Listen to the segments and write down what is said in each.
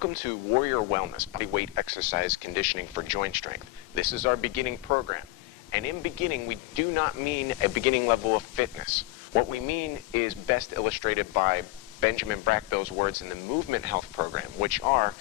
Welcome to Warrior Wellness, bodyweight exercise conditioning for joint strength. This is our beginning program. And in beginning, we do not mean a beginning level of fitness. What we mean is best illustrated by Benjamin Brackbill's words in the Movement Health Program, which are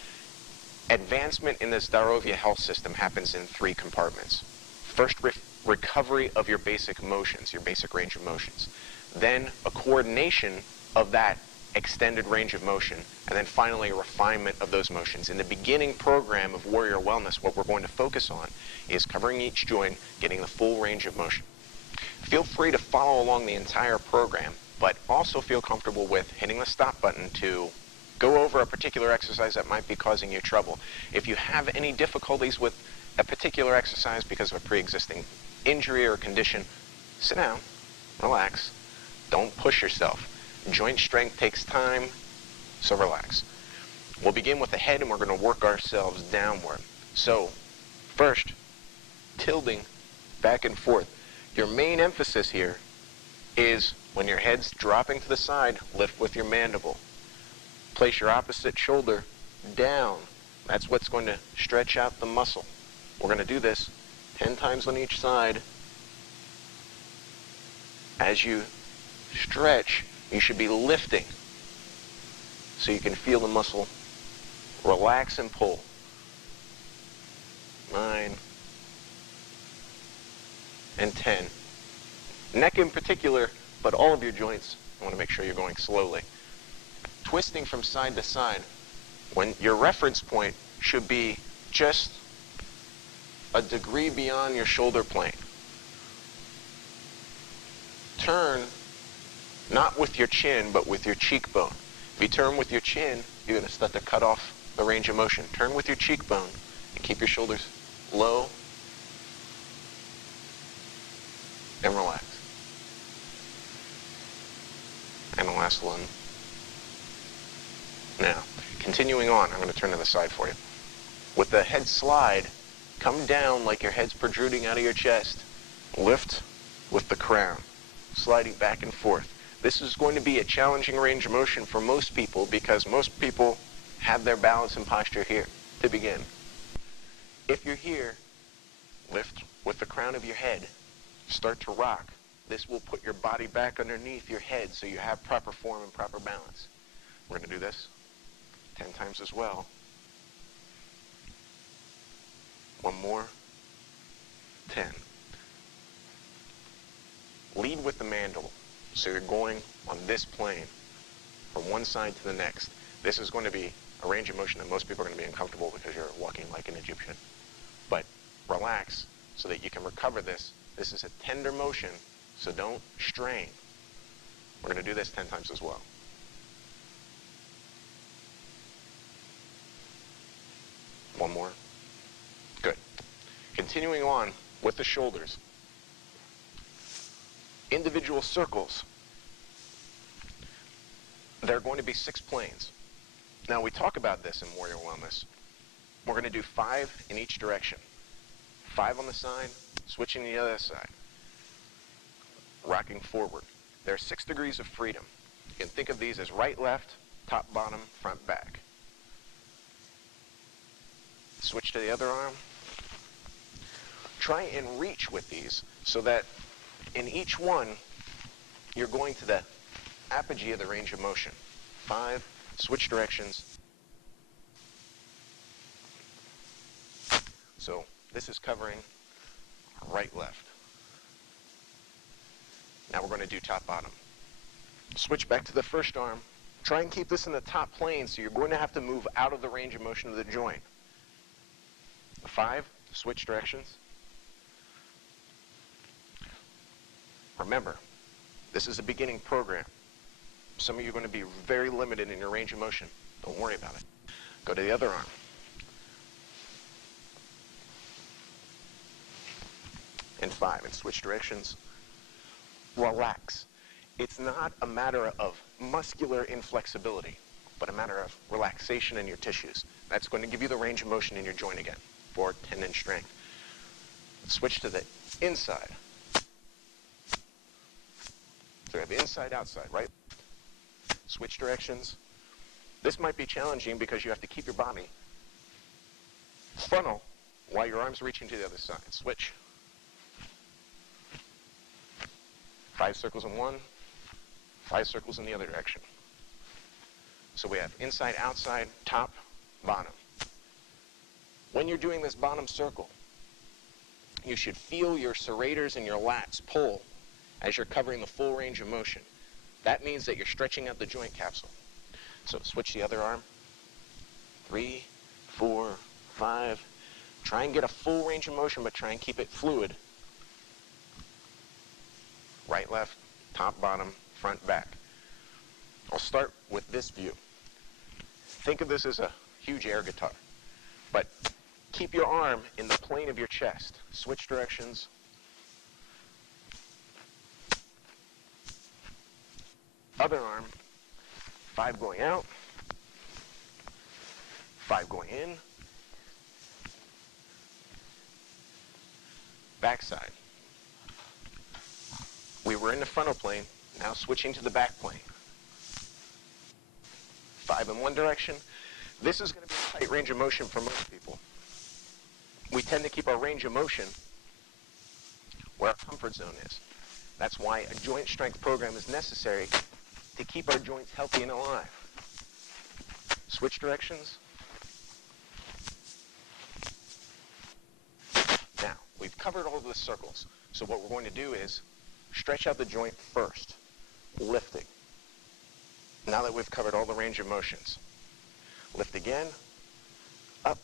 advancement in the Zdarovia health system happens in 3 compartments. First, recovery of your basic motions, your basic range of motions. Then a coordination of that extended range of motion, and then finally a refinement of those motions. In the beginning program of Warrior Wellness, what we're going to focus on is covering each joint, getting the full range of motion. Feel free to follow along the entire program, but also feel comfortable with hitting the stop button to go over a particular exercise that might be causing you trouble. If you have any difficulties with a particular exercise because of a pre-existing injury or condition, sit down, relax, don't push yourself. Joint strength takes time, so relax. We'll begin with the head and we're going to work ourselves downward. So, first, tilting back and forth. Your main emphasis here is when your head's dropping to the side, lift with your mandible. Place your opposite shoulder down. That's what's going to stretch out the muscle. We're going to do this 10 times on each side. As you stretch, you should be lifting so you can feel the muscle relax and pull. 9 and 10. Neck in particular, but all of your joints, I want to make sure you're going slowly. Twisting from side to side, when your reference point should be just a degree beyond your shoulder plane. Turn not with your chin, but with your cheekbone. If you turn with your chin, you're going to start to cut off the range of motion. Turn with your cheekbone and keep your shoulders low and relax. And the last one. Now, continuing on, I'm going to turn to the side for you. With the head slide, come down like your head's protruding out of your chest. Lift with the crown, sliding back and forth. This is going to be a challenging range of motion for most people because most people have their balance and posture here to begin. If you're here, lift with the crown of your head. Start to rock. This will put your body back underneath your head so you have proper form and proper balance. We're going to do this 10 times as well. One more. 10. Lead with the mandible. So you're going on this plane from one side to the next. This is going to be a range of motion that most people are going to be uncomfortable because you're walking like an Egyptian. But relax so that you can recover this. This is a tender motion, so don't strain. We're going to do this 10 times as well. One more. Good. Continuing on with the shoulders. Individual circles. There are going to be 6 planes. Now, we talk about this in Warrior Wellness. We're going to do 5 in each direction. 5 on the side, switching to the other side. Rocking forward. There are 6 degrees of freedom. You can think of these as right, left, top, bottom, front, back. Switch to the other arm. Try and reach with these so that in each one, you're going to the apogee of the range of motion. 5, switch directions. So this is covering right, left. Now we're going to do top, bottom. Switch back to the first arm. Try and keep this in the top plane, so you're going to have to move out of the range of motion of the joint. 5, switch directions. Remember, this is a beginning program. Some of you are going to be very limited in your range of motion. Don't worry about it. Go to the other arm. And 5, and switch directions. Relax. It's not a matter of muscular inflexibility, but a matter of relaxation in your tissues. That's going to give you the range of motion in your joint again for tendon strength. Switch to the inside. So we have inside, outside, right? Switch directions. This might be challenging because you have to keep your body frontal while your arm's reaching to the other side. Switch. 5 circles in one, 5 circles in the other direction. So we have inside, outside, top, bottom. When you're doing this bottom circle, you should feel your serrators and your lats pull as you're covering the full range of motion. That means that you're stretching out the joint capsule. So switch the other arm. 3, 4, 5. Try and get a full range of motion, but try and keep it fluid. Right, left, top, bottom, front, back. I'll start with this view. Think of this as a huge air guitar, but keep your arm in the plane of your chest. Switch directions. Other arm, 5 going out, 5 going in, backside. We were in the frontal plane, now switching to the back plane. 5 in one direction. This is going to be a tight range of motion for most people. We tend to keep our range of motion where our comfort zone is. That's why a joint strength program is necessary to keep our joints healthy and alive. Switch directions. Now, we've covered all of the circles. So what we're going to do is stretch out the joint first, lifting. Now that we've covered all the range of motions. Lift again, up.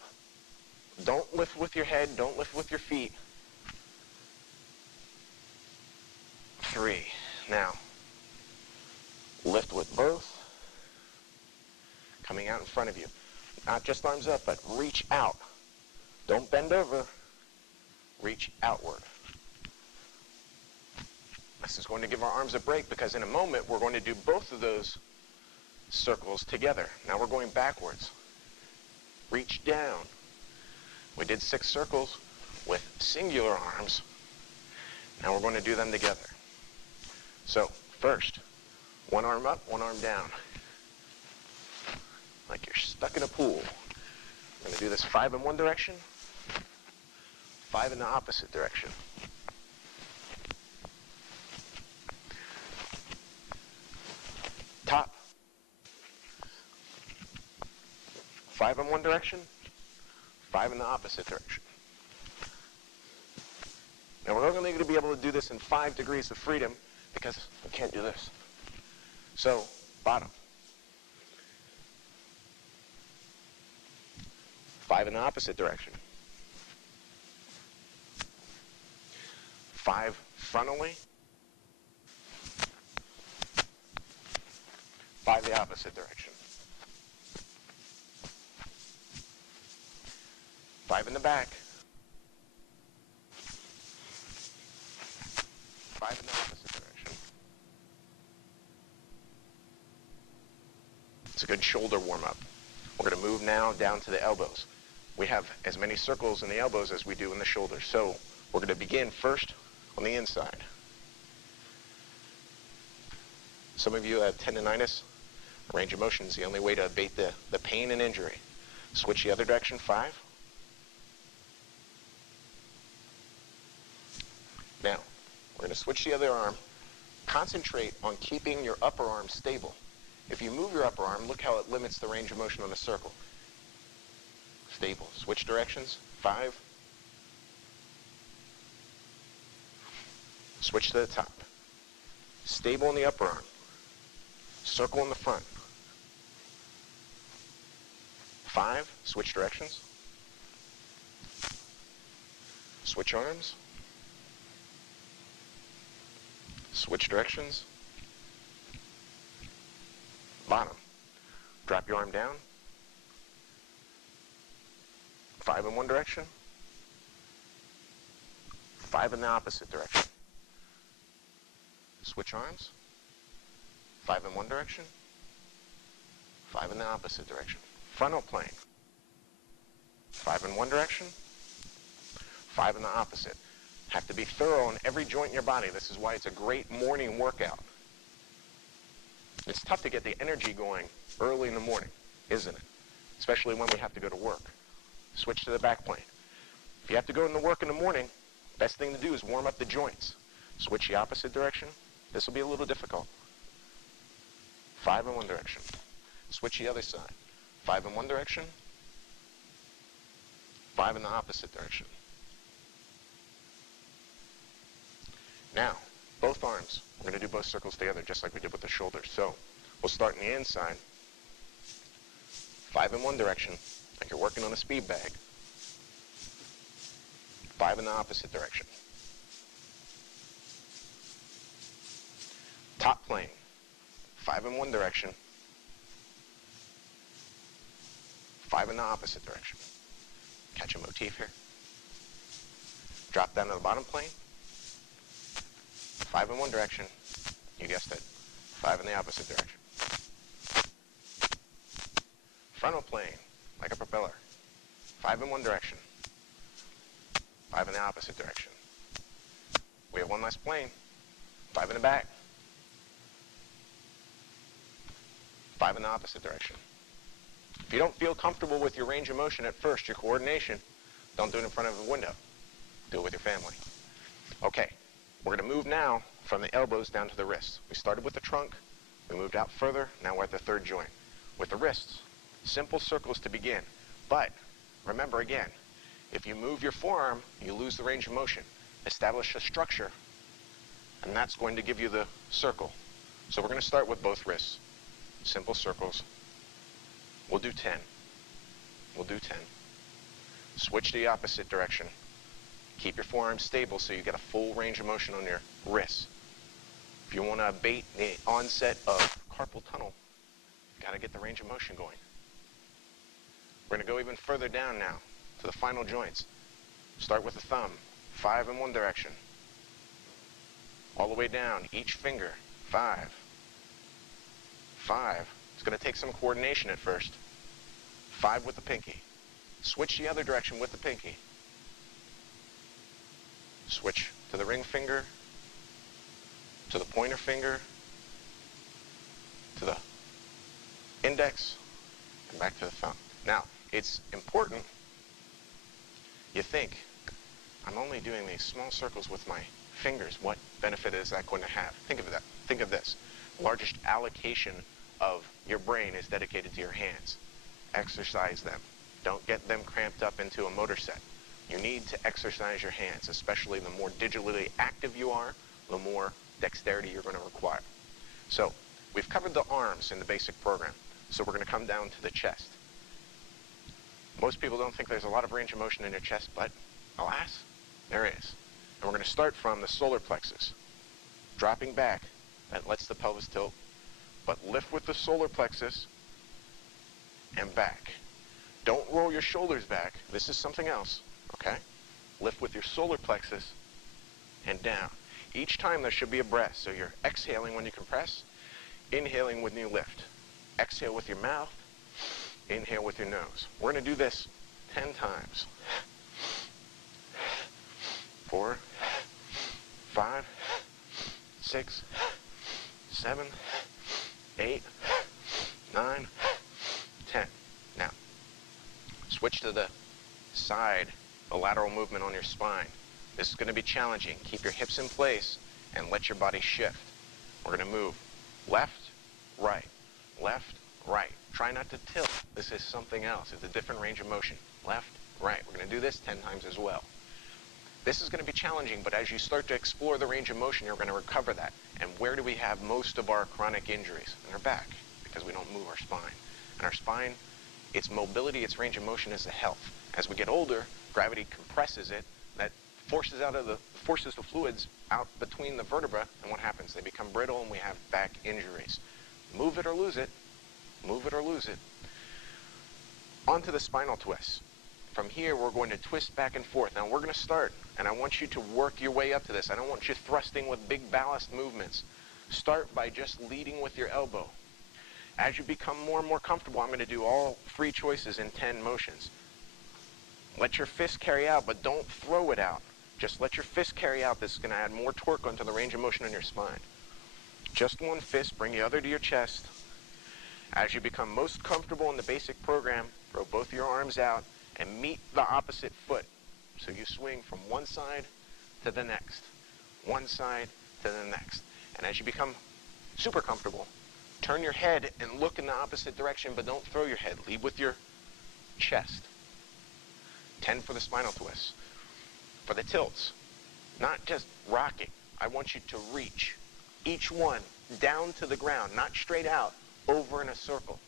Don't lift with your head, don't lift with your feet. 3. Now, lift with both. Coming out in front of you. Not just arms up, but reach out. Don't bend over. Reach outward. This is going to give our arms a break because in a moment we're going to do both of those circles together. Now we're going backwards. Reach down. We did 6 circles with singular arms. Now we're going to do them together. So first, one arm up, one arm down. Like you're stuck in a pool. We're going to do this 5 in one direction, 5 in the opposite direction. Top. 5 in one direction, 5 in the opposite direction. Now we're only going to be able to do this in 5 degrees of freedom because we can't do this. So, bottom. 5 in the opposite direction. 5 frontally. 5 the opposite direction. 5 in the back. 5 in the opposite direction. It's a good shoulder warm-up. We're going to move now down to the elbows. We have as many circles in the elbows as we do in the shoulders. So we're going to begin first on the inside. Some of you have tendonitis. Range of motion is the only way to abate the pain and injury. Switch the other direction, 5. Now, we're going to switch the other arm. Concentrate on keeping your upper arm stable. If you move your upper arm, look how it limits the range of motion on a circle. Stable. Switch directions, 5. Switch to the top. Stable in the upper arm. Circle in the front. 5, switch directions. Switch arms. Switch directions. Bottom. Drop your arm down. 5 in one direction. 5 in the opposite direction. Switch arms. 5 in one direction. 5 in the opposite direction. Frontal plane. 5 in one direction. 5 in the opposite. Have to be thorough on every joint in your body. This is why it's a great morning workout. It's tough to get the energy going early in the morning. isn't it? Especially when we have to go to work. Switch to the back plane. If you have to go into work in the morning, best thing to do is warm up the joints. Switch the opposite direction. This will be a little difficult. 5 in one direction. Switch the other side. 5 in one direction. 5 in the opposite direction. Now, both arms, we're going to do both circles together just like we did with the shoulders. So, we'll start on the inside. 5 in one direction, like you're working on a speed bag. 5 in the opposite direction. Top plane, 5 in one direction. 5 in the opposite direction. Catch a motif here. Drop down to the bottom plane. 5 in one direction. You guessed it. 5 in the opposite direction. Frontal plane, like a propeller. 5 in one direction. 5 in the opposite direction. We have one last plane. 5 in the back. 5 in the opposite direction. If you don't feel comfortable with your range of motion at first, your coordination, don't do it in front of a window. Do it with your family. Okay, we're going to move now from the elbows down to the wrists. We started with the trunk, we moved out further, now we're at the third joint. With the wrists, simple circles to begin. But remember again, if you move your forearm, you lose the range of motion. Establish a structure, and that's going to give you the circle. So we're going to start with both wrists. Simple circles. We'll do 10. We'll do 10. Switch to the opposite direction. Keep your forearm stable so you get a full range of motion on your wrists. If you want to abate the onset of carpal tunnel, you got to get the range of motion going. We're going to go even further down now to the final joints. Start with the thumb, 5 in one direction. All the way down, each finger, 5. 5. It's going to take some coordination at first. 5 with the pinky. Switch the other direction with the pinky. Switch to the ring finger, to the pointer finger, to the index, and back to the thumb. Now, it's important you think, I'm only doing these small circles with my fingers. What benefit is that going to have? Think of that. Think of this. Largest allocation of your brain is dedicated to your hands. Exercise them. Don't get them cramped up into a motor set. You need to exercise your hands, especially the more digitally active you are, the more dexterity you're going to require. So, we've covered the arms in the basic program. So we're going to come down to the chest. Most people don't think there's a lot of range of motion in your chest, but alas, there is. And we're going to start from the solar plexus. Dropping back, that lets the pelvis tilt, but lift with the solar plexus and back. Don't roll your shoulders back. This is something else, okay? Lift with your solar plexus and down. Each time there should be a breath, so you're exhaling when you compress, inhaling when you lift. Exhale with your mouth, inhale with your nose. We're going to do this 10 times. 4, 5, 6, 7, 8, 9, 10. Now, switch to the side, the lateral movement on your spine. This is going to be challenging. Keep your hips in place and let your body shift. We're going to move left, right, left, right. Try not to tilt. This is something else. It's a different range of motion. Left, right. We're going to do this 10 times as well. This is going to be challenging, but as you start to explore the range of motion, you're going to recover that. And where do we have most of our chronic injuries? In our back, because we don't move our spine. And our spine, its mobility, its range of motion is the health. As we get older, gravity compresses it. That forces the fluids out between the vertebra, and what happens? They become brittle, and we have back injuries. Move it or lose it. Move it or lose it. Onto the spinal twist. From here, we're going to twist back and forth. Now, we're going to start, and I want you to work your way up to this. I don't want you thrusting with big ballast movements. Start by just leading with your elbow. As you become more and more comfortable, I'm going to do all 3 choices in 10 motions. Let your fist carry out, but don't throw it out. Just let your fist carry out. This is going to add more torque onto the range of motion in your spine. Just one fist, bring the other to your chest, As you become most comfortable in the basic program, throw both your arms out and meet the opposite foot. So you swing from one side to the next, one side to the next. And as you become super comfortable, turn your head and look in the opposite direction, but don't throw your head. Lead with your chest. 10 for the spinal twists. For the tilts, not just rocking. I want you to reach each one down to the ground, not straight out, over in a circle.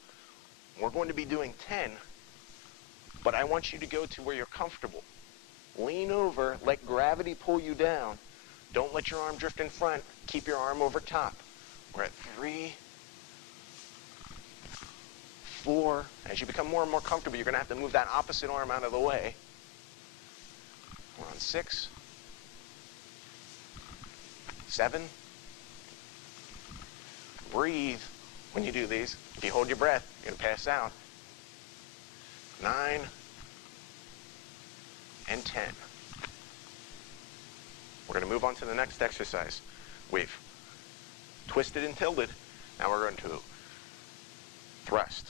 We're going to be doing 10, but I want you to go to where you're comfortable. Lean over, let gravity pull you down. Don't let your arm drift in front. Keep your arm over top. We're at 3, 4. As you become more and more comfortable, you're going to have to move that opposite arm out of the way. We're on 6, 7. Breathe when you do these. If you hold your breath, you're going to pass out. 9 and 10. We're going to move on to the next exercise. We've twisted and tilted. Now we're going to thrust.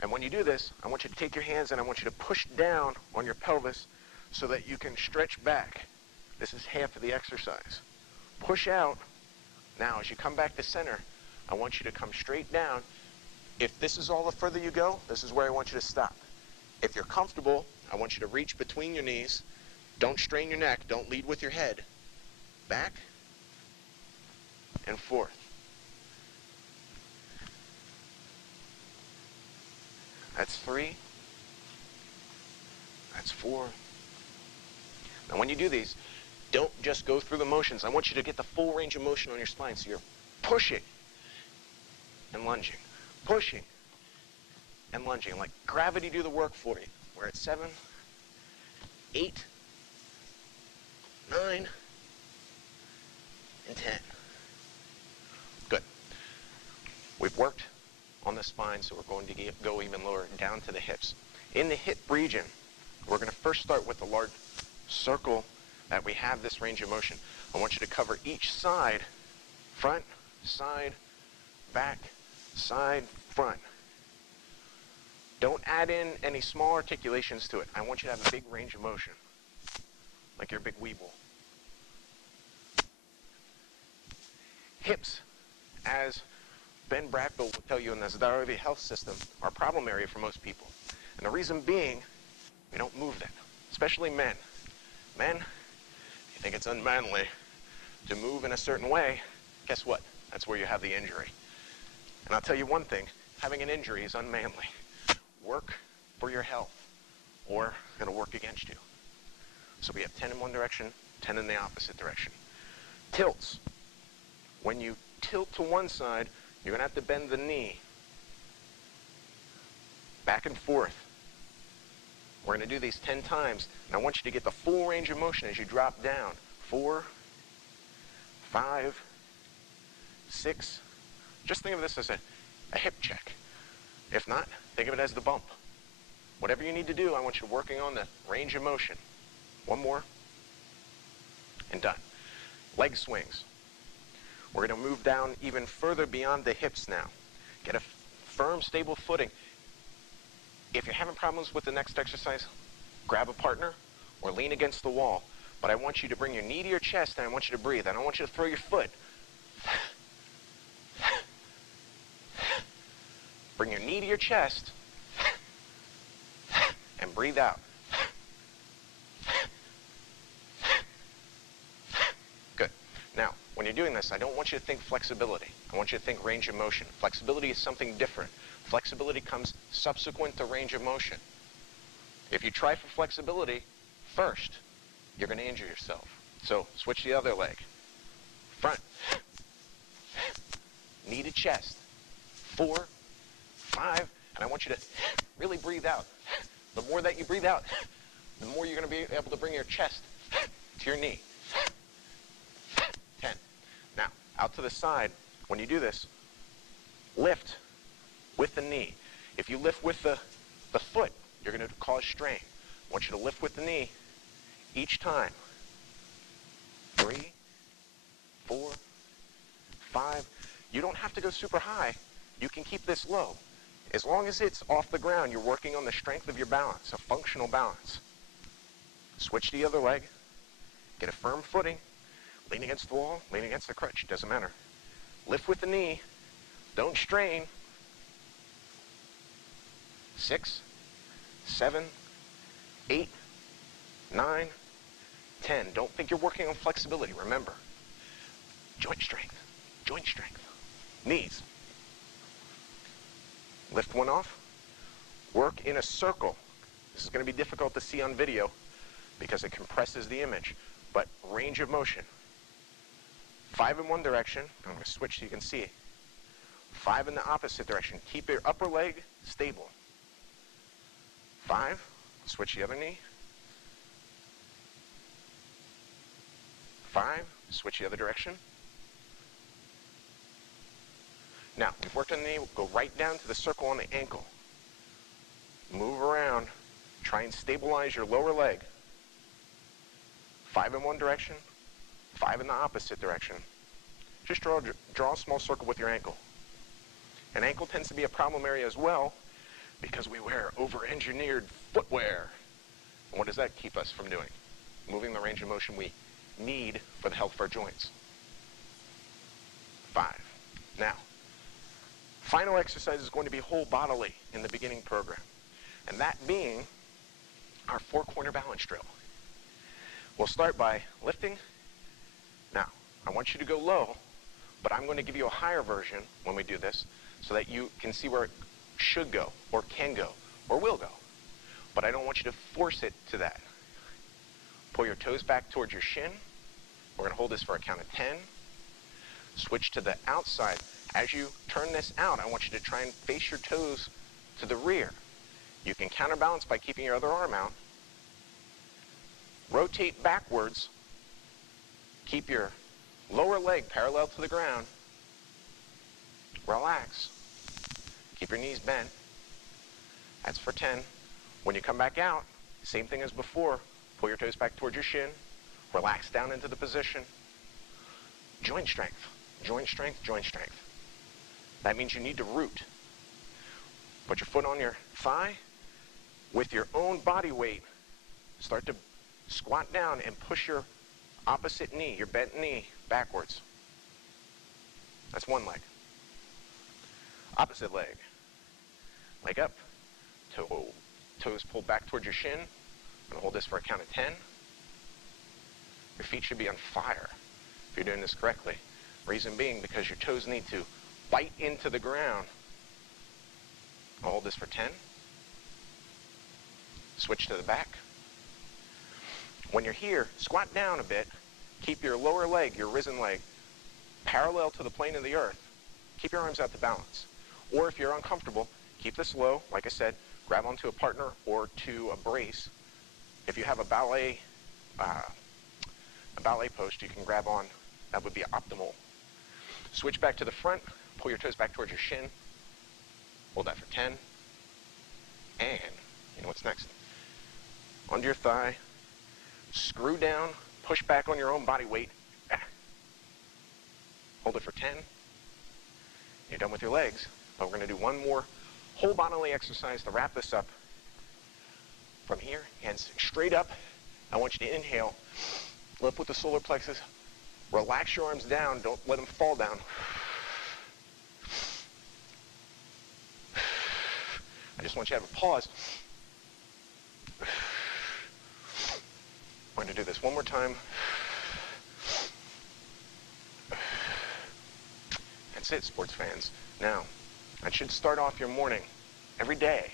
And when you do this, I want you to take your hands and I want you to push down on your pelvis so that you can stretch back. This is half of the exercise. Push out. Now as you come back to center, I want you to come straight down. If this is all the further you go, this is where I want you to stop. If you're comfortable, I want you to reach between your knees. Don't strain your neck. Don't lead with your head. Back and forth. That's 3. That's 4. Now when you do these, don't just go through the motions. I want you to get the full range of motion on your spine. So you're pushing and lunging, pushing and lunging. Like gravity do the work for you. We're at 7, 8, 9, and 10. Good. We've worked on the spine, so we're going to go even lower, down to the hips. In the hip region, we're going to first start with the large circle that we have this range of motion. I want you to cover each side, front, side, back, side, front. Don't add in any small articulations to it. I want you to have a big range of motion, like your big weeble. Hips, as Ben Bradfield will tell you in the Zdarovi health system, are a problem area for most people. And the reason being, we don't move them, especially men. Men, you think it's unmanly to move in a certain way, guess what? That's where you have the injury. And I'll tell you one thing, having an injury is unmanly. Work for your health, or it'll work against you. So we have 10 in one direction, 10 in the opposite direction. Tilts. When you tilt to one side, you're going to have to bend the knee. Back and forth. We're going to do these 10 times, and I want you to get the full range of motion as you drop down. 4, 5, 6. Just think of this as a hip check. If not, think of it as the bump. Whatever you need to do, I want you working on the range of motion. One more, and done. Leg swings. We're going to move down even further beyond the hips now. Get a firm, stable footing. If you're having problems with the next exercise, grab a partner or lean against the wall. But I want you to bring your knee to your chest and I want you to breathe. I don't want you to throw your foot. Bring your knee to your chest and breathe out. Good. Now, when you're doing this, I don't want you to think flexibility. I want you to think range of motion. Flexibility is something different. Flexibility comes subsequent to range of motion. If you try for flexibility first, you're going to injure yourself. So switch the other leg. Front. Knee to chest. 4, 5, and I want you to really breathe out. The more that you breathe out, the more you're going to be able to bring your chest to your knee. 10. Now, out to the side, when you do this, lift with the knee. If you lift with the foot, you're going to cause strain. I want you to lift with the knee each time. 3, 4, 5. You don't have to go super high. You can keep this low. As long as it's off the ground, you're working on the strength of your balance, a functional balance. Switch to the other leg. Get a firm footing. Lean against the wall, lean against the crutch, doesn't matter. Lift with the knee. Don't strain. 6, 7, 8, 9, 10. Don't think you're working on flexibility. Remember, joint strength, joint strength. Knees. Lift one off. Work in a circle. This is going to be difficult to see on video because it compresses the image, but range of motion. 5 in one direction. I'm going to switch so you can see. 5 in the opposite direction. Keep your upper leg stable. 5. Switch the other knee. 5. Switch the other direction. Now, we've worked on the knee. Go right down to the circle on the ankle. Move around. Try and stabilize your lower leg. 5 in one direction. 5 in the opposite direction. Just draw a small circle with your ankle. An ankle tends to be a problem area as well because we wear over-engineered footwear. And what does that keep us from doing? Moving the range of motion we need for the health of our joints. 5. Now, final exercise is going to be whole bodily in the beginning program, and that being our 4-corner balance drill. We'll start by lifting. Now, I want you to go low, but I'm going to give you a higher version when we do this so that you can see where it should go, or can go, or will go. But I don't want you to force it to that. Pull your toes back towards your shin. We're going to hold this for a count of 10. Switch to the outside. As you turn this out, I want you to try and face your toes to the rear. You can counterbalance by keeping your other arm out. Rotate backwards. Keep your lower leg parallel to the ground. Relax. Keep your knees bent. That's for 10. When you come back out, same thing as before. Pull your toes back towards your shin. Relax down into the position. Joint strength. Joint strength, joint strength. That means you need to root. Put your foot on your thigh. With your own body weight, start to squat down and push your opposite knee, your bent knee, backwards. That's one leg. Opposite leg. Leg up. Toes pulled back towards your shin. I'm going to hold this for a count of 10. Your feet should be on fire if you're doing this correctly. Reason being because your toes need to bite into the ground. I'll hold this for 10. Switch to the back. When you're here, squat down a bit. Keep your lower leg, your risen leg, parallel to the plane of the earth. Keep your arms out to balance. Or if you're uncomfortable, keep this low. Like I said, grab onto a partner or to a brace. If you have a ballet post you can grab on, that would be optimal. Switch back to the front. Pull your toes back towards your shin. Hold that for 10. And you know what's next? Under your thigh. Screw down. Push back on your own body weight. Hold it for 10. You're done with your legs. But we're going to do one more whole bodily exercise to wrap this up. From here, hands straight up. I want you to inhale. Lift with the solar plexus. Relax your arms down. Don't let them fall down. I just want you to have a pause. I'm going to do this one more time. That's it, sports fans. Now, that should start off your morning every day.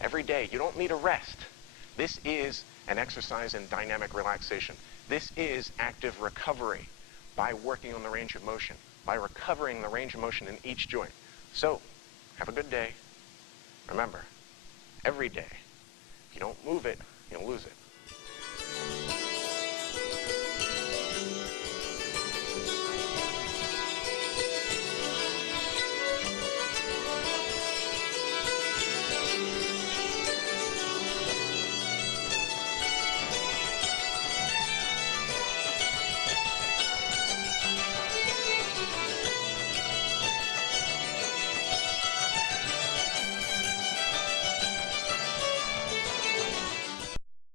Every day. You don't need a rest. This is an exercise in dynamic relaxation. This is active recovery by working on the range of motion, by recovering the range of motion in each joint. So, have a good day. Remember, every day, if you don't move it, you'll lose it.